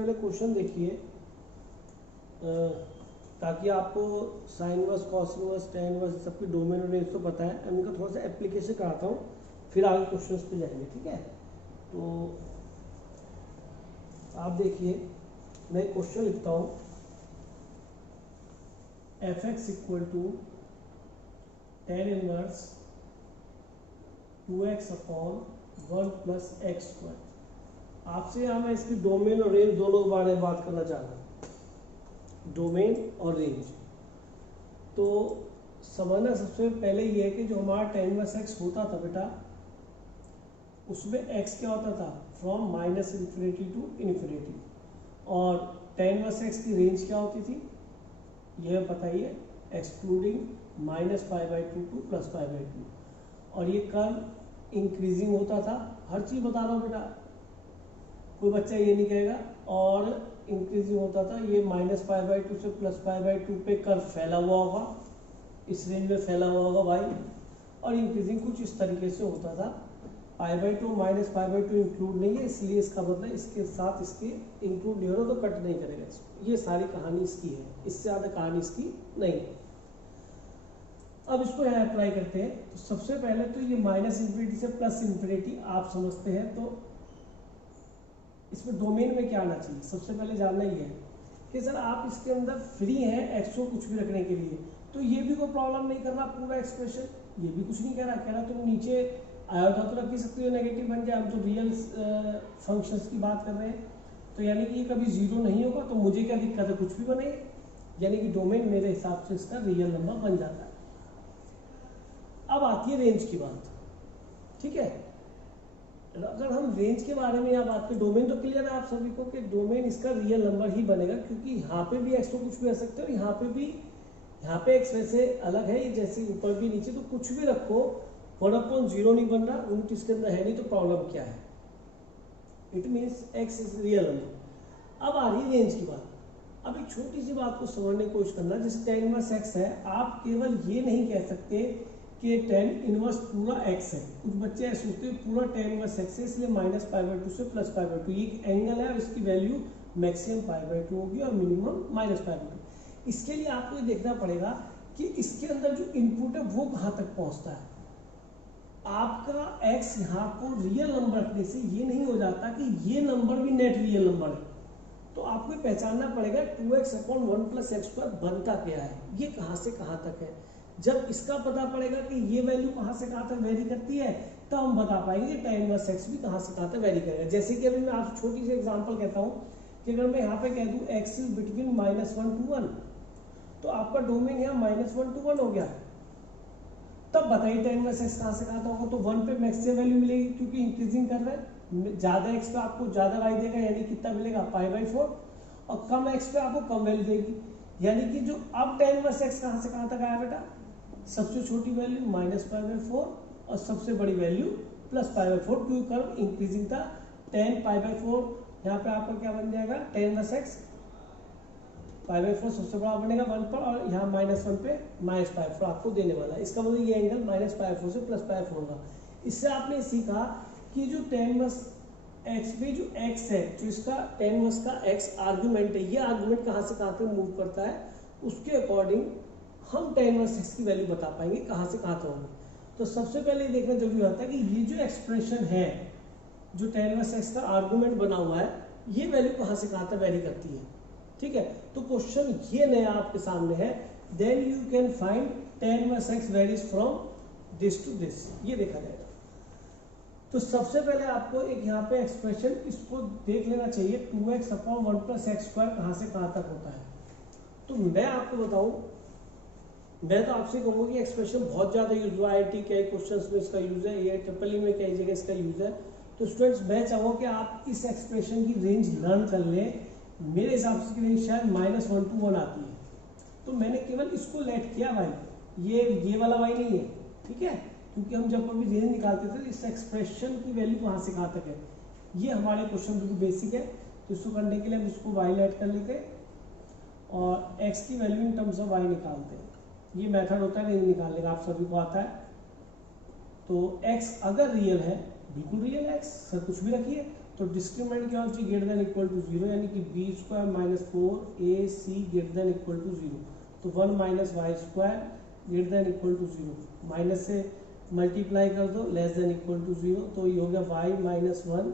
पहले क्वेश्चन देखिए, ताकि आपको sine inverse, cos inverse, tan inverse सबकी डोमेन और रेंज तो पता है। अब इनका थोड़ा सा एप्लीकेशन कराता हूँ, फिर आगे क्वेश्चंस पे जाएंगे, ठीक है। तो आप देखिए, मैं क्वेश्चन लिखता हूँ, f x equal to tan inverse 2x upon 1 plus x square. आपसे यहाँ मैं इसकी डोमेन और रेंज दोनों के बारे में बात करना चाह रहा हूँ, डोमेन और रेंज। तो समझना सबसे पहले ये है कि जो हमारा tan इनवर्स x होता था बेटा, उसमें x क्या होता था, from minus infinity to infinity, और tan इनवर्स x की रेंज क्या होती थी, यह बताइए, एक्सक्लूडिंग माइनस π/2 टू प्लस π/2, और ये कर्व इंक्रीजिंग होता था। हर चीज़ बता रहा हूँ बेटा, कोई बच्चा ये नहीं कहेगा। और इंक्रीजिंग होता था, ये माइनस π/2 से प्लस π/2 पे कर्व फैला हुआ होगा, इस रेंज में फैला हुआ होगा भाई, और इंक्रीजिंग कुछ इस तरीके से होता था। π/2 माइनस π/2 इंक्लूड नहीं है, इसलिए इसका मतलब इसके साथ इसके इंक्लूड नहीं हो रहा तो कट नहीं करेगा इसको। ये सारी कहानी इसकी है, इससे ज़्यादा कहानी इसकी नहीं है। अब इसको यहाँ अप्लाई करते हैं। तो सबसे पहले तो ये माइनस इन्फिनिटी से प्लस इन्फिनिटी आप समझते हैं, तो इसमें डोमेन में क्या आना चाहिए, सबसे पहले जानना ही है कि सर आप इसके अंदर फ्री हैं एक्स को कुछ भी रखने के लिए, तो ये भी कोई प्रॉब्लम नहीं करना, पूरा एक्सप्रेशन ये भी कुछ नहीं कह रहा तुम नीचे आया था तो रख ही सकते हो, नेगेटिव बन जाए। हम तो रियल फंक्शंस की बात कर रहे हैं, तो यानी कि ये कभी जीरो नहीं होगा, तो मुझे क्या दिक्कत है, कुछ भी बने, यानी कि डोमेन मेरे हिसाब से इसका रियल नंबर बन जाता है। अब आती है रेंज की बात, ठीक है। अगर हम रेंज के बारे में यहाँ बात करें, डोमेन तो क्लियर है आप सभी को कि डोमेन इसका रियल नंबर ही बनेगा, क्योंकि यहाँ पे भी एक्स तो कुछ भी आ सकते हो, यहाँ पे भी, यहाँ पे एक्स वैसे अलग है, ये जैसे ऊपर भी नीचे, तो कुछ भी रखो, 1/0 नहीं बन रहा, रूट इसके अंदर है नहीं, तो प्रॉब्लम क्या है, it means x is real number. अब आ रही रेंज की बात। अब एक छोटी सी बात को समझने की कोशिश करना, जैसे tan इनवर्स x है, आप केवल ये नहीं कह सकते कि tan इनवर्स पूरा x है। कुछ बच्चे ऐसे सोचते हैं पूरा tan इनवर्स x है, इसलिए माइनस π/2 से प्लस π/2, ये एक एंगल है और इसकी वैल्यू मैक्सिमम π/2 होगी और मिनिमम माइनस π/2। इसके लिए आपको ये देखना पड़ेगा कि इसके अंदर जो इनपुट है वो कहाँ तक पहुँचता है। आपका x यहाँ को रियल नंबर रखने से ये नहीं हो जाता कि ये नंबर भी नेट रियल नंबर है, तो आपको पहचानना पड़ेगा 2x upon 1 plus x square बनता क्या है, ये कहाँ से कहाँ तक है। जब इसका पता पड़ेगा कि ये वैल्यू कहाँ से कहाँ तक वेरी करती है, तब हम बता पाएंगे कि tan इनवर्स x भी कहाँ से कहाँ तक वेरी करेगा। जैसे कि अभी मैं आपसे छोटी सी एग्जांपल कहता हूँ कि अगर मैं यहाँ पे कह दूँ x इज बिटवीन -1 to 1, तो आपका डोमेन यहाँ -1 to 1 हो गया। तब बताइए tan इनवर्स x कहाँ से कहाँ तक होगा, तो 1 पे मैक्सिमम वैल्यू मिलेगी, क्योंकि इंक्रीजिंग कर रहा है, ज़्यादा x पे आपको ज़्यादा y देगा, यानी कितना मिलेगा π/4, और कम x पे आपको कम वैल्यू देगी, यानी कि जो अब tan इनवर्स x कहाँ से कहाँ तक आया बेटा, सबसे छोटी वैल्यू -π/4 और सबसे बड़ी वैल्यू +π/4, क्योंकि कर्व इंक्रीजिंग था। tan π/4 यहाँ पे आपका क्या बन जाएगा, tan इनवर्स x π/4 सबसे बड़ा बनेगा 1 पर, और यहाँ -1 पे -π/4 आपको देने वाला है। इसका मतलब ये एंगल -π/4 से +π/4 होगा। इससे आपने सीखा कि जो tan इनवर्स x में जो x है, जो इसका tan इनवर्स का x आर्गुमेंट है, ये आर्गुमेंट कहाँ से कहाँ पे मूव करता है, उसके अकॉर्डिंग हम tan इनवर्स x की वैल्यू बता पाएंगे कहाँ से कहाँ तक होगी। तो सबसे पहले ये देखना जरूरी होता है कि ये जो एक्सप्रेशन है, जो tan इनवर्स x का आर्गुमेंट बना हुआ है, ये वैल्यू कहाँ से कहाँ तक वेरी करती है, ठीक है। तो क्वेश्चन ये नया आपके सामने है, then you can find tan inverse x varies from this to this, ये देखा जाएगा। तो सबसे पहले आपको एक यहाँ पे एक्सप्रेशन इसको देख लेना चाहिए, 2x upon 1 plus x square कहाँ से कहाँ तक होता है। तो मैं आपको बताऊं, मैं तो आपसे कहूँगा कि एक्सप्रेशन बहुत ज़्यादा यूज हुआ है, IIT के क्वेश्चंस में इसका यूज़ है, ये ट्रिपल में कई जगह इसका यूज़ है। तो स्टूडेंट्स मैं चाहूँगा कि आप इस एक्सप्रेशन की रेंज लर्न कर लें। मेरे हिसाब से रेंज शायद -1 to 1 आती है, तो मैंने केवल इसको लेट किया भाई, ये वाला भाई नहीं है, ठीक है, क्योंकि हम जब कभी रेंज निकालते थे इस एक्सप्रेशन की वैल्यू कहाँ से कहाँ तक है, ये हमारे क्वेश्चन बिल्कुल बेसिक है। तो इसको करने के लिए हम इसको y लेट कर लेते हैं और x की value in terms of y निकालते हैं। ये मेथड होता है रेंज निकालने का, आप सभी को आता है। तो x अगर रियल है, बिल्कुल रियल है x, सर कुछ भी रखिए, तो डिस्क्रिमिनेंट क्या होना चाहिए, ग्रेटर देन इक्वल टू 0, यानी कि b square minus 4ac greater than equal to 0। तो 1 minus y square greater than equal to 0, minus से मल्टीप्लाई कर दो लेस देन इक्वल टू 0, तो ये हो गया y minus 1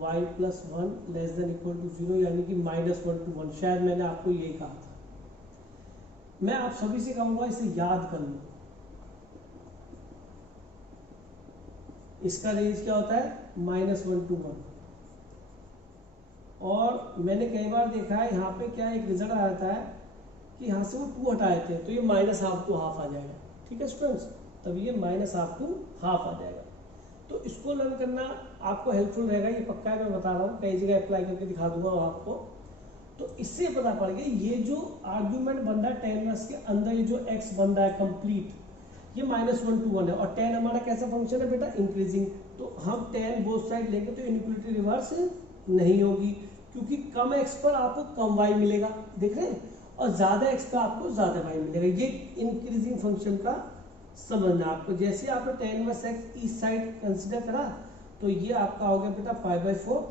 y plus 1 less than equal to 0, यानी कि -1 to 1। शायद मैंने आपको यही कहा था। मैं आप सभी से कहूंगा इसे याद कर लो। इसका रेंज क्या होता है, -1 to 1। और मैंने कई बार देखा है यहाँ पे क्या एक रिजल्ट आ जाता है कि यहाँ से वो 2 हटा देते हैं, तो ये -हाफ टू हाफ आ जाएगा। ठीक है स्टूडेंट्स, तब ये -हाफ टू हाफ आ जाएगा। तो इसको लर्न करना आपको हेल्पफुल रहेगा, ये पक्का है, मैं बता रहा हूँ, कई जगह अप्लाई करके दिखा दूंगा आपको। तो इससे पता पड़ गया ये जो आर्ग्यूमेंट बन रहा है tan इनवर्स के अंदर, ये जो x बन रहा है कंप्लीट, ये -1 to 1 है। और tan हमारा कैसा फंक्शन है बेटा, इंक्रीजिंग। तो हम tan बोथ साइड लेंगे तो इनइक्वालिटी रिवर्स नहीं होगी, क्योंकि कम x पर आपको कम y मिलेगा, देख रहे हैं, और ज्यादा x पर आपको ज्यादा y मिलेगा। ये इंक्रीजिंग फंक्शन का समझना आपको। जैसे आपने tan इनवर्स x इस साइड कंसिडर करा, तो ये आपका हो गया बेटा π/4,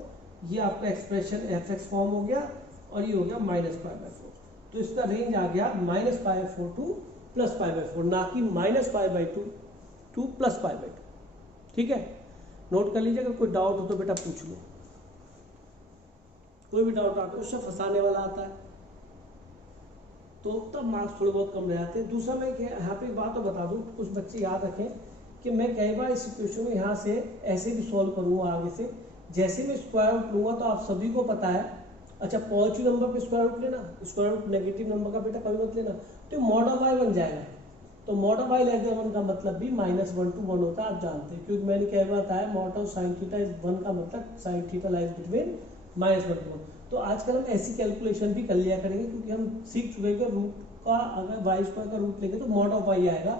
ये आपका एक्सप्रेशन fx फॉर्म हो गया, और ये हो गया -π/4। तो इसका रेंज आ गया -π/4 टू +π/4, ना कि -π/2 टू +π/2। ठीक है, नोट कर लीजिए। अगर कोई डाउट हो तो बेटा पूछ लो, कोई भी डाउट आता है उससे फंसाने वाला आता है तो तब मार्क्स थोड़े बहुत कम रह जाते हैं। दूसरा मैं यहाँ पे एक बात तो बता दूँ, कुछ बच्चे याद रखें कि मैं कई बार इस सिचुएशन में यहाँ से ऐसे भी सॉल्व करूँगा आगे से। जैसे मैं स्क्वायर रूट लूँगा तो आप सभी को पता है, अच्छा पॉजिटिव नंबर पे स्क्वायर रूट लेना, स्क्वायर रूट नेगेटिव नंबर का बेटा कभी मत लेना, तो मॉड ऑफ y बन जाएगा। तो mod of y less than 1 का मतलब भी -1 to 1 होता है, आप जानते हैं, क्योंकि मैंने क्या बताया, mod of sin theta is 1 का मतलब sin theta lies between -1 to 1। तो आजकल हम ऐसी कैलकुलेशन भी कर लिया करेंगे, क्योंकि हम सीख चुके हैं रूट का अगर वाई स्क्वायर का रूट लेंगे तो मॉड ऑफ y आएगा,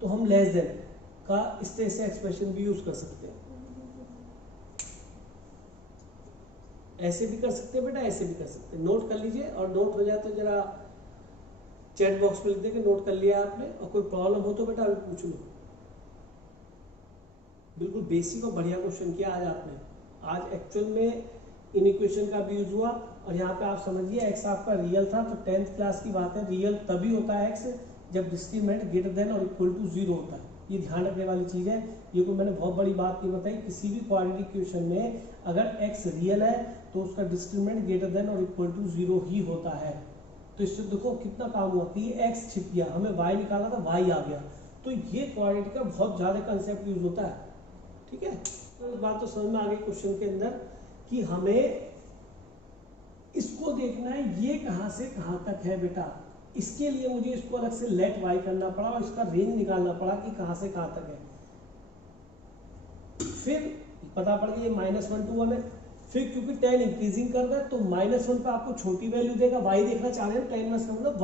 तो हम लेस देन का इस तरह से एक्सप्रेशन भी यूज कर सकते हैं। ऐसे भी कर सकते हैं बेटा, ऐसे भी कर सकते हैं। नोट कर लीजिए, और नोट हो जाए तो जरा चैट बॉक्स में लिख देंगे नोट कर लिया आपने, और कोई प्रॉब्लम हो तो बेटा अभी पूछ लो। बिल्कुल बेसिक और बढ़िया क्वेश्चन किया आज आपने। आज एक्चुअल में इन इक्वेशन का भी यूज हुआ, और यहाँ पे आप समझिए एक्स आपका रियल था, तो 10th क्लास की बात है, रियल तभी होता है एक्स जब डिस्क्रिमिनेंट ग्रेटर देन और इक्वल टू 0 होता है। ये ध्यान रखने वाली चीज है, ये कोई मैंने बहुत बड़ी बात नहीं बताई। किसी भी क्वाड्रेटिक इक्वेशन में अगर x रियल है तो उसका डिस्क्रिमिनेंट ग्रेटर देन और इक्वल टू 0 ही होता है। तो इससे देखो कितना काम हुआ कि ये x छिप गया, हमें y निकालना था, y आ गया। तो ये क्वाड्रेटिक का बहुत ज्यादा कंसेप्ट यूज होता है। ठीक है, तो बात तो समझ में आ गई क्वेश्चन के अंदर कि हमें इसको देखना है ये कहां से कहां तक है बेटा। इसके लिए मुझे इसको अलग से लेट y करना पड़ा और इसका रेंज निकालना पड़ा कि कहां से कहां तक है। फिर पता पड़ गया ये -1 to 1 है। फिर क्योंकि tan इंक्रीजिंग कर रहा है तो -1 पे आपको छोटी वैल्यू देगा, y देखना चाह रहे हैं, tan इनवर्स का मतलब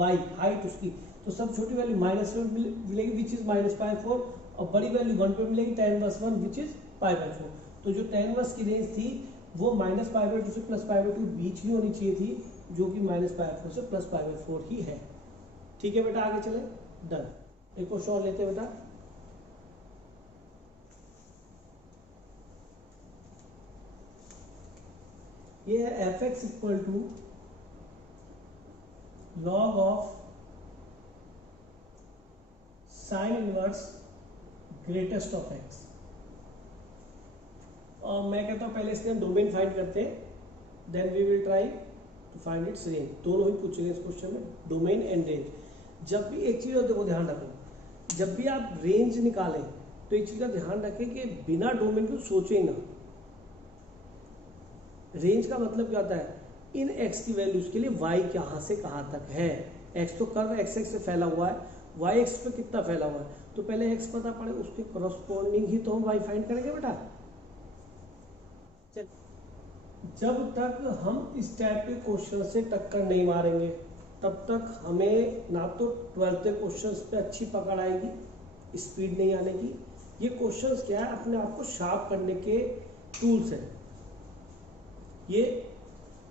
y हाइट उसकी, तो सब छोटी वैल्यू -1 मिलेगी विच इज -π/4, और बड़ी वैल्यू 1 पे मिलेगी tan इनवर्स 1 विच इज π/4। तो जो tan इनवर्स की रेंज थी वो -π/2 से +π/2 बीच ही होनी चाहिए थी, जो कि -π/4 से +π/4 ही है। ठीक है बेटा, आगे चले, डन। एक क्वेश्चन और लेते हैं बेटा। ये है fx equal to log of sine inverse greatest of x। और मैं कहता हूं पहले इसके हम डोमेन फाइंड करते हैं, then we will try to find its range. दोनों ही पूछेंगे इस क्वेश्चन में, डोमेन एंड रेंज। जब भी एक चीज हो देखो ध्यान रखो, जब भी आप रेंज निकालें तो एक चीज का ध्यान रखें कि बिना डोमेन को सोचे ना। रेंज का मतलब क्या होता है, इन x की वैल्यूज के लिए y कहां से कहां तक है। x तो कर्व x से फैला हुआ है, y x पे कितना फैला हुआ है, तो पहले x पता पड़े, उसके करस्पॉन्डिंग ही तो हम y फाइंड करेंगे बेटा। जब तक हम इस टाइप के क्वेश्चन से टक्कर नहीं मारेंगे तब तक हमें ना तो 12th के क्वेश्चंस पे अच्छी पकड़ आएगी, स्पीड नहीं आने की। ये क्वेश्चंस क्या है, अपने आप को शार्प करने के टूल्स हैं। ये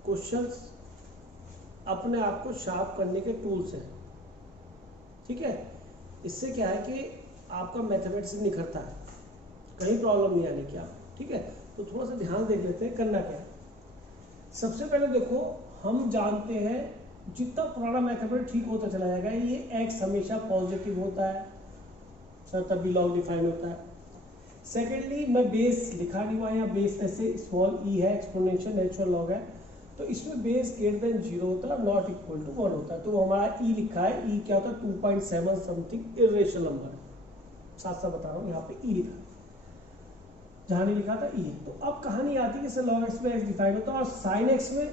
क्वेश्चंस अपने आप को शार्प करने के टूल्स हैं। ठीक है, इससे क्या है कि आपका मैथमेटिक्स निखरता है, कहीं प्रॉब्लम नहीं आने की आप। ठीक है, तो थोड़ा सा ध्यान देख लेते हैं करना क्या है। सबसे पहले देखो, हम जानते हैं जितना पुराना मैथमेटिक्स ठीक होता चला जाएगा, ये x हमेशा पॉजिटिव होता है सर, तभी लॉग डिफाइन होता है। सेकेंडली, मैं बेस लिखा नहीं हुआ, यहाँ बेस ऐसे स्मॉल ई है, एक्सपोनेंशियल नेचुरल लॉग है, तो इसमें बेस ग्रेटर देन 0 होता है, नॉट इक्वल टू 1 होता है। तो हमारा ई लिखा है, ई क्या होता है 2.7 समथिंग इरेशनल नंबर है, साथ साथ बता रहा हूँ, यहाँ पे ई लिखा है, जहाँ नहीं लिखा था ई। तो अब कहानी आती है कि सर लॉग एक्स में एक्स डिफाइन होता है, और साइन एक्स में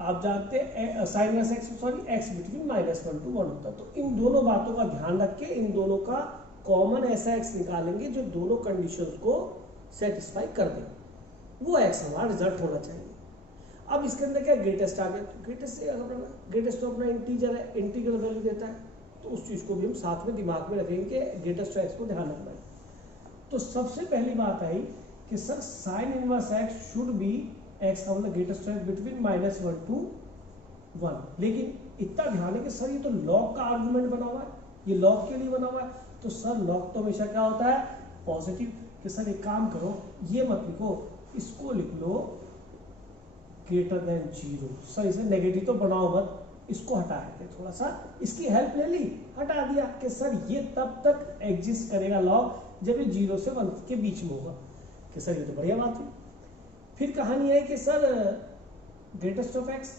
आप जानते हैं sine inverse x sorry x between -1 to 1 होता है। तो इन दोनों बातों का ध्यान रख के इन दोनों का कॉमन ऐसा एक्स निकालेंगे जो दोनों कंडीशंस को सेटिस्फाई कर दे, वो एक्स हमारा रिजल्ट होना चाहिए। अब इसके अंदर क्या ग्रेटेस्ट आ गया, तो ग्रेटेस्ट से ग्रेटेस्ट तो अपना इंटीजर है, इंटीग्रल वैल्यू देता है, तो उस चीज़ को भी हम साथ में दिमाग में रखेंगे कि ग्रेटेस्ट एक्स को ध्यान रखना है। तो सबसे पहली बात आई कि sir sine inverse x should be x का मतलब ग्रेटेस्ट एक्स बिटवीन -1 to 1, लेकिन इतना ध्यान है कि सर ये तो लॉग का आर्गुमेंट बना हुआ है, ये लॉग के लिए बना हुआ है, तो सर लॉग तो हमेशा क्या होता है पॉजिटिव। कि सर एक काम करो, ये मत लिखो, इसको लिख लो ग्रेटर देन 0। सर इसे नेगेटिव तो बनाओ मत, इसको हटा के थोड़ा सा इसकी हेल्प ले ली, हटा दिया कि सर ये तब तक एग्जिस्ट करेगा लॉग जब ये 0 से 1 के बीच में होगा, कि सर ये तो बढ़िया बात है। फिर कहानी है कि सर ग्रेटेस्ट ऑफ एक्स,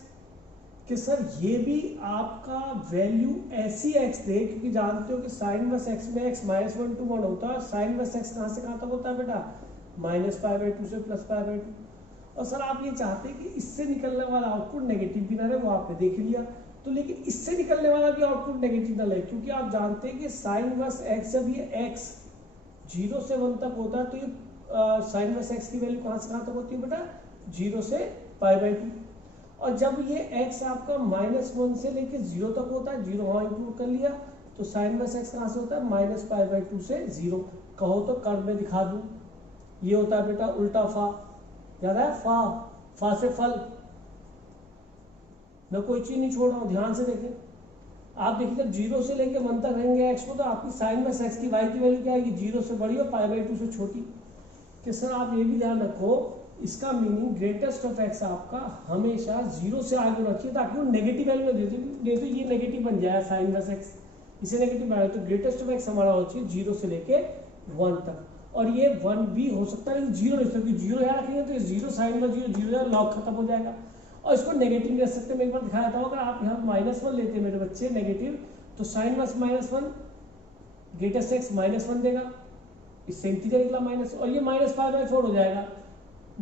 कि सर ये भी आपका वैल्यू ऐसी एक्स दे, क्योंकि जानते हो कि साइन इनवर्स एक्स में एक्स -1 to 1 होता है, साइन इनवर्स एक्स कहाँ से कहाँ तक होता है बेटा -π/2 से +π/2। और सर आप ये चाहते हैं कि इससे निकलने वाला आउटपुट नेगेटिव भी ना रहे, वो आपने देख लिया, तो लेकिन इससे निकलने वाला भी आउटपुट नेगेटिव ना रहे, क्योंकि आप जानते हैं कि साइन इनवर्स एक्स जब ये एक्स 0 से 1 तक होता है, तो ये साइन इनवर्स एक्स की वैल्यू कहाँ से कहाँ तक होती है बेटा 0 से π/2, और जब ये x आपका -1 से लेके 0 तक होता है, 0 वहाँ इंक्लूड कर लिया, तो साइन इनवर्स एक्स कहाँ से होता है -π/2 से 0। कहो तो कर्व में दिखा दूं, ये होता है बेटा उल्टा फा, याद है फा से फल, मैं कोई चीज नहीं छोड़ रहा हूँ, ध्यान से देखें। आप देखिए जब 0 से लेके 1 तक रहेंगे x को, तो आपकी साइन इनवर्स एक्स की y की वैल्यू क्या आएगी 0 से बड़ी और π/2 से छोटी। कि सर आप ये भी ध्यान रखो, इसका मीनिंग ग्रेटेस्ट ऑफ एक्स आपका हमेशा 0 से आगे होना चाहिए, ताकि वो नेगेटिव वैल्यू में दे दो, ये नेगेटिव बन जाए साइन इनवर्स एक्स, इसे नेगेटिव बनाए, तो ग्रेटेस्ट ऑफ एक्स हमारा होना चाहिए 0 से लेके 1 तक, और ये 1 भी हो सकता है लेकिन 0 नहीं, क्योंकि 0 यहाँ रखेंगे तो 0 साइन इनवर्स 0 लॉग खत्म हो जाएगा, और इसको नेगेटिव नहीं रख सकते। मैं एक बार दिखाया था, अगर आप यहाँ -1 लेते हैं मेरे बच्चे नेगेटिव, तो साइन इनवर्स -1 ग्रेटेस्ट एक्स -1 देगा, इससे इंटीजर निकला माइनस, और ये -π/4 हो जाएगा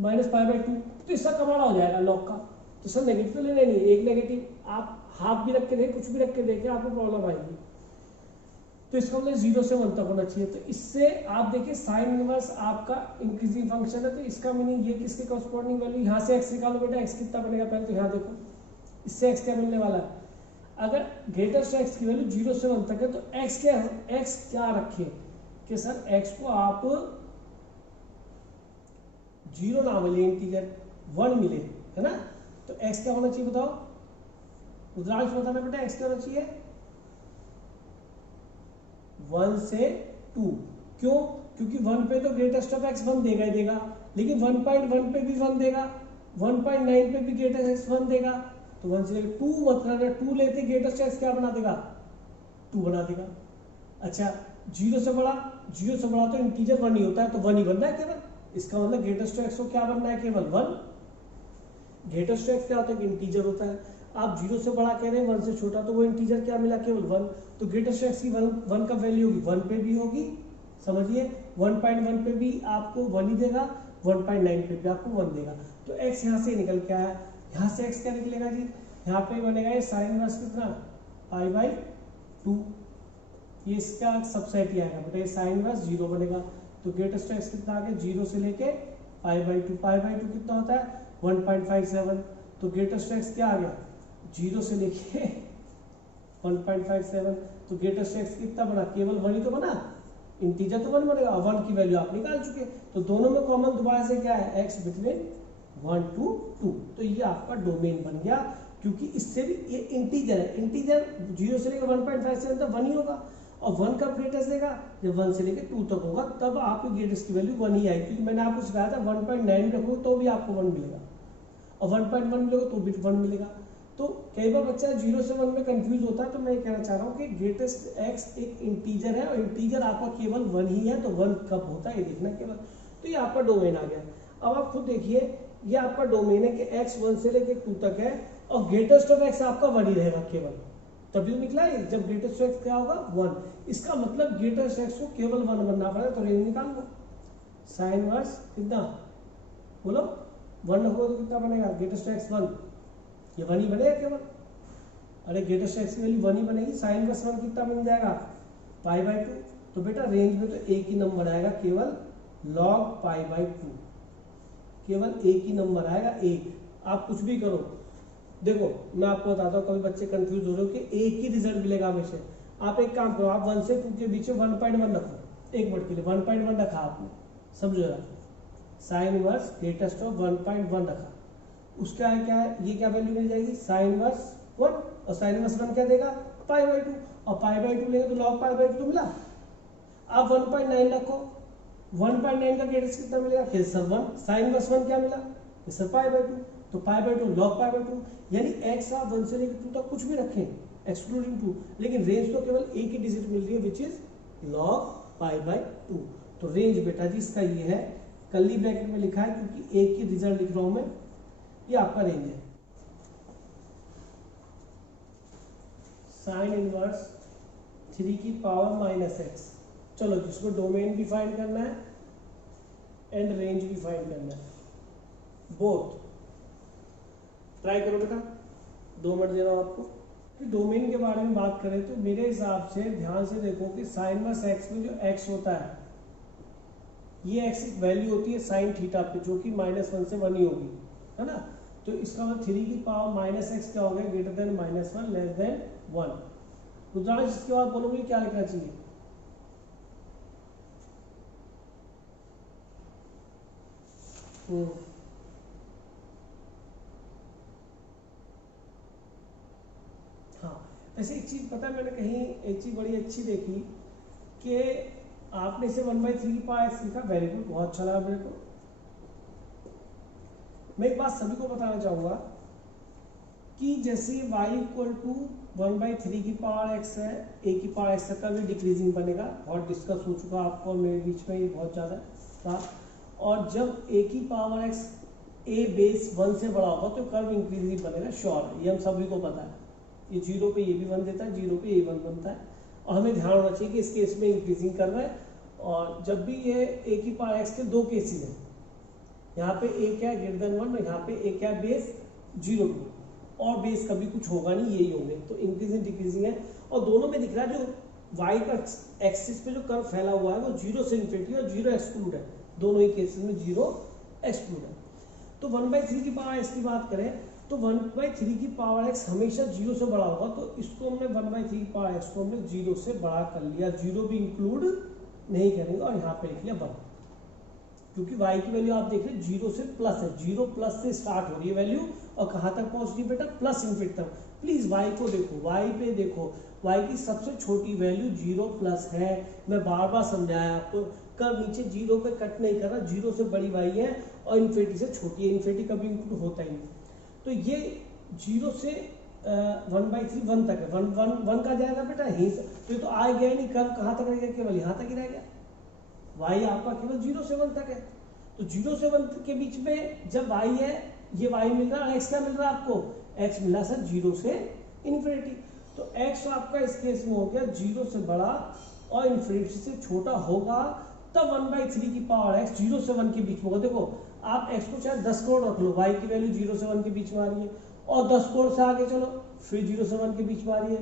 -π/2, तो इसका कमाल हो जाएगा लॉग का। तो सर नेगेटिव तो लेना नहीं, एक नेगेटिव आप हाफ भी रख के देखें, कुछ भी रख के देखें, आपको प्रॉब्लम आएगी। तो इसका मतलब 0 से 1 तक होना चाहिए। तो इससे आप देखिए साइन इनवर्स आपका इंक्रीजिंग फंक्शन है, तो इसका मीनिंग ये किसके कॉरस्पॉन्डिंग वैल्यू, यहाँ से एक्स निकालो बेटा, एक्स कितना बनेगा पहले तो यहाँ देखो, इससे एक्स क्या मिलने वाला है, अगर ग्रेटेस्ट एक्स की वैल्यू 0 से 1 तक है, तो एक्स क्या रखे कि सर एक्स को आप 0 ना मिले, इंटीजर 1 मिले, है ना, तो x क्या होना चाहिए बताओ, रुद्रांश बताना बेटा, x क्या होना चाहिए 1 से 2। क्यों, क्योंकि 1 पे तो ग्रेटेस्ट ऑफ x 1 देगा ही देगा, लेकिन 1.1 पे भी 1 देगा, 1.9 पे भी ग्रेटेस्ट एक्स 1 देगा, तो 1 से लेकर 2 मत करना, 2 लेते ग्रेटेस्ट एक्स क्या बना देगा 2 बना देगा। अच्छा 0 से बड़ा तो इंटीजर 1 ही होता है, तो 1 ही बनना है केवल, इसका मतलब ग्रेटेस्ट एक्स को क्या बनना है केवल 1। ग्रेटेस्ट एक्स क्या होता है कि इंटीजर होता है, आप 0 से बड़ा कह रहे हैं 1 से छोटा, तो वो इंटीजर क्या मिला केवल 1, तो ग्रेटेस्ट एक्स की 1 का वैल्यू होगी 1 पे भी होगी, समझिए 1.1 पे भी आपको 1 ही देगा, 1.9 पे भी आपको 1 देगा, तो x यहाँ से निकल के आया, यहाँ से x क्या निकलेगा जी, यहाँ पे बनेगा ये साइन इनवर्स कितना π/2, ये इसका सबसेट ही आएगा बेटा, ये साइन इनवर्स 0 बनेगा, तो ग्रेटेस्ट एक्स कितना आ गया 0 से लेके π/2 कितना होता है 1.57, तो ग्रेटेस्ट एक्स क्या आ गया 0 से लेके 1.57, तो ग्रेटेस्ट एक्स कितना बना केवल 1 ही तो बना, इंटीजर तो 1 बनेगा, 1 की वैल्यू आप निकाल चुके, तो दोनों में कॉमन दोबारा से क्या है x बिटवीन 1 to 2, तो ये आपका डोमेन बन गया, क्योंकि इससे भी ये इंटीजर है, इंटीजर 0 से लेकर 1.57 तक 1 ही होगा, और 1 कब ग्रेटेस्ट देगा, जब 1 से लेकर 2 तक होगा, तब आपकी ग्रेटेस्ट की वैल्यू 1 ही आएगी, क्योंकि मैंने आपको सिखाया था 1.9 रखोगे तो भी आपको 1 मिलेगा, और 1.1 मिलेगा तो भी 1 मिलेगा। तो कई बार बच्चा 0 से 1 में कंफ्यूज होता है, तो मैं ये कहना चाह रहा हूँ कि ग्रेटेस्ट एक्स एक इंटीजर है, और इंटीजर आपका केवल 1 ही है, तो 1 कब होता है ये देखना केवल। तो ये आपका डोमेन आ गया। अब आप खुद देखिए, ये आपका डोमेन है कि x 1 से लेकर 2 तक है, और ग्रेटेस्ट ऑफ x आपका 1 ही रहेगा केवल, तभी तो निकला है। जब ग्रेटेस्ट ऑफ x क्या होगा 1, इसका मतलब ग्रेटेस्ट x को केवल 1 बनना पड़ेगा। तो रेंज निकाल लो, साइन इनवर्स कितना बोलो 1 रखोगे तो कितना बनेगा, ग्रेटेस्ट x 1, ये 1 ही बनेगा केवल। अरे ग्रेटेस्ट x की वैल्यू 1 ही बनेगी, साइन इनवर्स 1 कितना बन जाएगा π/2। तो बेटा रेंज में तो एक ही नंबर आएगा केवल, log π/2, केवल एक ही नंबर आएगा, एक। आप कुछ भी करो, देखो मैं आपको बताता हूँ, कभी बच्चे कंफ्यूज हो रहे हो कि एक ही रिजल्ट मिलेगा हमेशा। आप एक काम करो, आप 1 से 2 के बीच में 1.1 रखो, एक मिनट के लिए 1.1 रखा आपने, समझो जरा, साइन इनवर्स ग्रेटेस्ट ऑफ 1.1 रखा, उसका क्या है, ये क्या वैल्यू मिल जाएगी, साइन इनवर्स 1, और साइन इनवर्स 1 क्या देगा π/2, और π/2 लेंगे तो log π/2 तो मिला। आप 1.9 रखो, 1.9 का ग्रेटेस्ट कितना मिलेगा, फिर सर 1, साइन इनवर्स 1 क्या मिला, फिर सर π/2, तो π/2 log π/2, यानी x आप 1 से लेकर 2 तक कुछ भी रखें एक्सक्लूडिंग 2, लेकिन रेंज तो केवल एक ही डिजिट मिल रही है, विच इज log π/2। तो रेंज बेटा जी इसका ये है, कर्ली ब्रैकेट में लिखा है क्योंकि एक ही रिजल्ट लिख रहा हूं मैं, ये आपका रेंज है। साइन इनवर्स 3 की पावर -x, चलो जिसको डोमेन भी फाइंड करना है एंड रेंज भी फाइंड करना है, बोथ ट्राई करो बेटा, 2 मिनट दे रहा हूं आपको। डोमेन के बारे में बात करें तो मेरे हिसाब से ध्यान से देखो कि साइन इनवर्स x में जो x होता है, ये x एक वैल्यू होती है साइन थीटा पे, जो कि -1 से 1 ही होगी, है ना। तो इसका मतलब 3 की पावर -x क्या हो गया, greater than -1 less then 1। Rudransh इसके बाद बोलोगे क्या लिखना चाहिए, हाँ वैसे एक चीज पता है, मैंने कहीं एक चीज बड़ी अच्छी देखी कि आपने इसे 1/3 की पावर x लिखा, वेरी गुड, बहुत अच्छा लगा मेरे को। मैं एक बात सभी को बताना चाहूंगा कि जैसे y इक्वल टू 1/3 की पावर x है, a की पावर x का भी डिक्रीजिंग बनेगा, बहुत डिस्कस हो चुका आपको और मेरे बीच में ये बहुत ज़्यादा था। और जब a की पावर x a बेस 1 से बड़ा होगा तो कर्व इंक्रीजिंग बनेगा, श्योर है, ये हम सभी को पता है। ये 0 पे ये भी 1 देता है, 0 पे ये 1 बनता है, और हमें ध्यान होना चाहिए कि इस केस में इंक्रीजिंग कर रहा है। और जब भी ये a की पावर x के 2 केसेस हैं, यहाँ पे a क्या है ग्रेटर देन 1, और यहाँ पे a क्या है बेस 0 2, और बेस कभी कुछ होगा नहीं, यही होंगे, तो इंक्रीजिंग डिक्रीजिंग है। और दोनों में दिख रहा है जो y का एक्सिस पे जो कर्व फैला हुआ है वो 0 से इन्फिनिटी और 0 एक्सक्लूड है, दोनों ही केसेस में 0 एक्सक्लूड है। तो 1/3 की पावर x की बात करें तो 1/3 की पावर x हमेशा 0 से बड़ा होगा, तो इसको हमने 1/3 की पावर x को हमने 0 से बड़ा कर लिया, 0 भी इंक्लूड नहीं करेंगे, और यहाँ पे लिख लिया 1, क्योंकि y की वैल्यू आप देख रहे 0 से प्लस है, 0 प्लस से स्टार्ट हो रही है वैल्यू, और कहाँ तक पहुंच रही है बेटा, प्लस इन्फिनिटी तक। प्लीज y को देखो, y पे देखो, y की सबसे छोटी वैल्यू 0 प्लस है, मैं बार बार समझाया आपको, कर्व नीचे 0 पे कट नहीं कर रहा, 0 से बड़ी y है और इन्फिनिटी से छोटी है, इन्फिनिटी कभी इंक्लूड होता ही नहीं। तो ये 0 से 1/3 1 तक है, 1 का जाएगा बेटा यहीं से, तो ये तो आ गया ही नहीं, कर्व कहाँ तक रहेगा, केवल यहाँ तक ही रह गया, y आपका केवल 0 से 1 तक है। तो 0 से 1 के बीच में जब y है, ये y मिल रहा है, x क्या मिल रहा है आपको, x मिला सर 0 से इन्फिनिटी, तो x आपका इस केस में हो गया 0 से बड़ा और इन्फिनिटी से छोटा होगा, तब 1/3 की पावर x 0 से 1 के बीच में होगा। देखो आप x को चाहे 10 करोड़ रख लो, y की वैल्यू 0 से 1 के बीच में आ रही है, और 10 करोड़ से आगे चलो फिर 0 से 1 के बीच में आ रही है,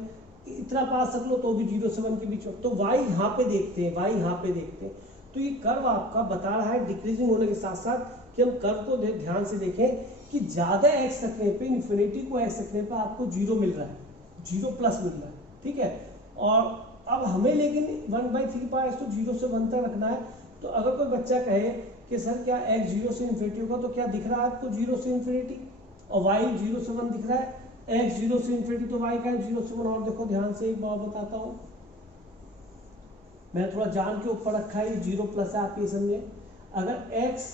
इतना पास रख लो तो भी 0 से 1 के बीच में, तो y यहाँ पे देखते हैं, y यहाँ पे देखते हैं। तो ये कर्व आपका बता रहा है डिक्रीजिंग होने के साथ साथ कि हम कर्व को ध्यान से देखें कि ज्यादा x रखने पे, इन्फिनिटी को x रखने पे आपको 0 मिल रहा है, 0 प्लस मिल रहा है, ठीक है। और अब हमें लेकिन 1/3 की पावर x को 0 से 1 तक रखना है, तो अगर कोई बच्चा कहे कि सर क्या x 0 से इन्फिनिटी होगा, तो क्या दिख रहा है आपको 0 से इन्फिनिटी, और y 0 से 1 दिख रहा है, x 0 से इन्फिनिटी तो y का 0 से 1, और देखो ध्यान से एक बात बताता हूँ, मैंने थोड़ा जान के ऊपर रखा है, 0 प्लस है, आप ये समझे। अगर x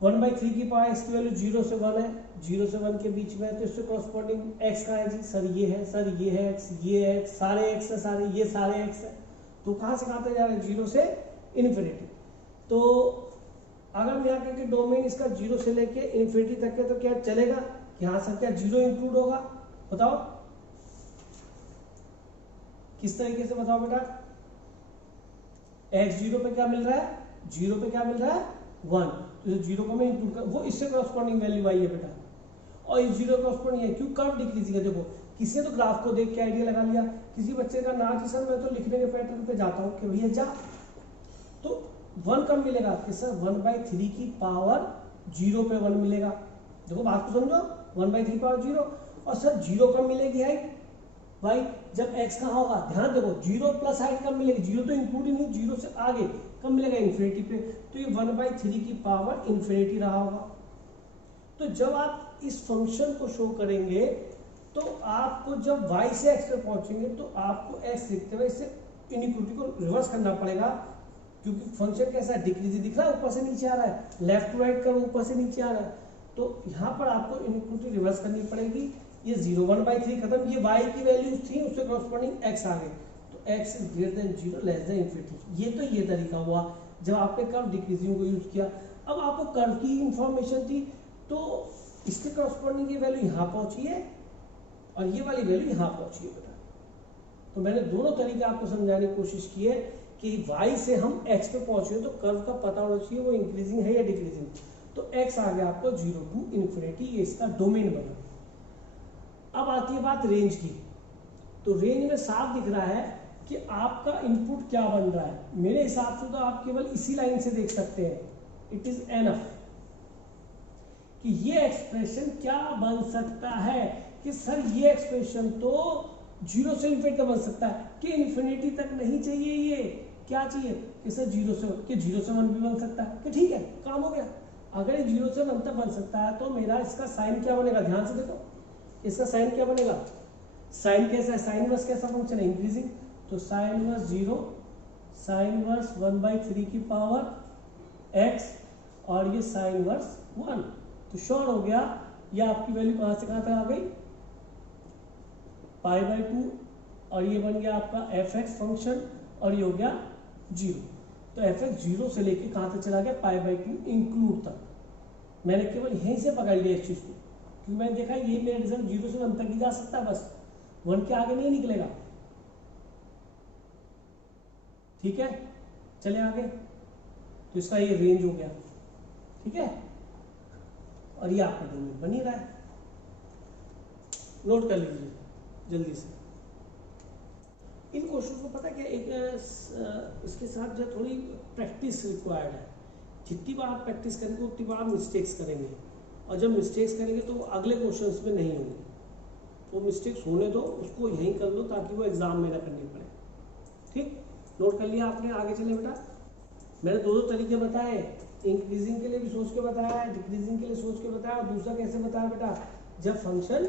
1/3 की पावर x की वैल्यू 0 से 1 है, 0 से 1 के बीच में है, तो इससे कॉरस्पॉन्डिंग x कहाँ है जी? सर ये है, सर ये है x, ये है x, सारे x है, सारे ये सारे x है। तो कहाँ से कहाँ तक जा रहे हैं? 0 से इन्फिनिटी। तो अगर मैं यहाँ के डोमेन इसका 0 से लेके इन्फिनिटी तक है, तो क्या चलेगा? यहाँ से क्या 0 इंक्लूड होगा? बताओ किस तरीके से, बताओ बेटा। x 0 पे क्या मिल रहा है? 0 पे क्या मिल रहा है? 1। तो 0 को मैं इंक्लूड कर, वो इससे कॉरस्पॉन्डिंग वैल्यू आई है बेटा, और इस 0 कॉरस्पॉन्डिंग है। क्यों? कर्व डिक्रीजिंग है। देखो किसी ने तो ग्राफ को देख के आइडिया लगा लिया, किसी बच्चे का ना कि सर मैं तो लिखने के पैटर्न पे जाता हूँ, कि भैया जा, तो 1 कब मिलेगा? कि सर 1/3 की पावर 0 पे 1 मिलेगा। देखो बात को समझो, 1/3 पावर 0, और सर 0 कब मिलेगी हाइट? भाई जब x कहाँ होगा? ध्यान देखो, 0 प्लस हाइट कब मिलेगी? 0 तो इंक्लूड ही नहीं, 0 से आगे कब मिलेगा? इन्फिनिटी पे। तो ये 1/3 की पावर इन्फिनिटी रहा होगा। तो जब आप इस फंक्शन को शो करेंगे, तो आपको जब y से x पे पहुंचेंगे, तो आपको x लिखते हुए इससे इनइक्वालिटी को रिवर्स करना पड़ेगा, क्योंकि फंक्शन कैसा है? डिक्रीजिंग दिख रहा है, ऊपर से नीचे आ रहा है, लेफ्ट टू राइट का ऊपर से नीचे आ रहा है। तो यहाँ पर आपको इनइक्वालिटी रिवर्स करनी पड़ेगी। ये 0 1/3 खत्म, ये y की वैल्यूज थी, उससे कॉरस्पॉन्डिंग x आ गई, तो x is greater then 0 less than infinity. ये तो ये तरीका हुआ जब आपने कर्व डिक्रीजिंग को यूज किया। अब आपको कर्व की इंफॉर्मेशन थी, तो इसके कॉरस्पॉन्डिंग ये वैल्यू यहाँ पहुंची है, और ये वाली वैल्यू यहाँ पहुंची है बेटा। तो मैंने दोनों तरीके आपको समझाने की कोशिश की है कि y से हम x पे पहुंचे, तो कर्व का पता होना चाहिए वो इंक्रीजिंग है या डिक्रीजिंग। तो x आ गया आपको 0 टू इन्फिनिटी, ये इसका डोमेन बना। अब आती है बात रेंज की। तो रेंज में साफ दिख रहा है कि आपका इनपुट क्या बन रहा है। मेरे हिसाब से तो आप केवल इसी लाइन से देख सकते हैं, इट इज एनफ, कि ये एक्सप्रेशन क्या बन सकता है, कि सर ये एक्सप्रेशन तो 0 से इन्फिनिटी का बन सकता है, कि इन्फिनिटी तक नहीं चाहिए, ये क्या चाहिए कि सर 0 से 1, कि 0 से 1 भी बन सकता है, कि ठीक है काम हो गया। अगर ये 0 से 1 तक बन सकता है, तो मेरा इसका साइन क्या बनेगा? ध्यान से देखो, इसका साइन क्या बनेगा? साइन कैसा है? साइन इनवर्स कैसा फंक्शन है? इंक्रीजिंग। तो साइन इनवर्स 0, साइन इनवर्स 1/3 की पावर x, और ये साइन इनवर्स 1। तो श्योर हो गया, ये आपकी वैल्यू कहां से कहां तक आ गई? π/2, और ये बन गया आपका fx फंक्शन, और ये हो गया 0। तो fx 0 से लेके कहां तक चला गया? π/2 इंक्लूड तक। मैंने केवल यहीं से पकड़ लिया इस चीज को, क्योंकि मैंने देखा ये मेरा रिजल्ट 0 से 1 तक ही जा सकता है, बस 1 के आगे नहीं निकलेगा। ठीक है, चले आगे। तो इसका ये रेंज हो गया, ठीक है, और ये आपका डोमेन बन ही रहा है। नोट कर लीजिए जल्दी से इन क्वेश्चन को। पता है क्या, एक इसके साथ जो थोड़ी प्रैक्टिस रिक्वायर्ड है। जितनी बार आप प्रैक्टिस करेंगे उतनी बार आप मिस्टेक्स करेंगे, और जब मिस्टेक्स करेंगे तो वो अगले क्वेश्चंस में नहीं होंगे। तो मिस्टेक्स होने दो, उसको यहीं कर लो, ताकि वो एग्जाम में ना करनी पड़े। ठीक, नोट कर लिया आपने? आगे चले बेटा। मैंने दो तरीके बताए, इंक्रीजिंग के लिए भी सोच के बताया, डिक्रीजिंग के लिए सोच के बताया, और दूसरा कैसे बताया बेटा? जब फंक्शन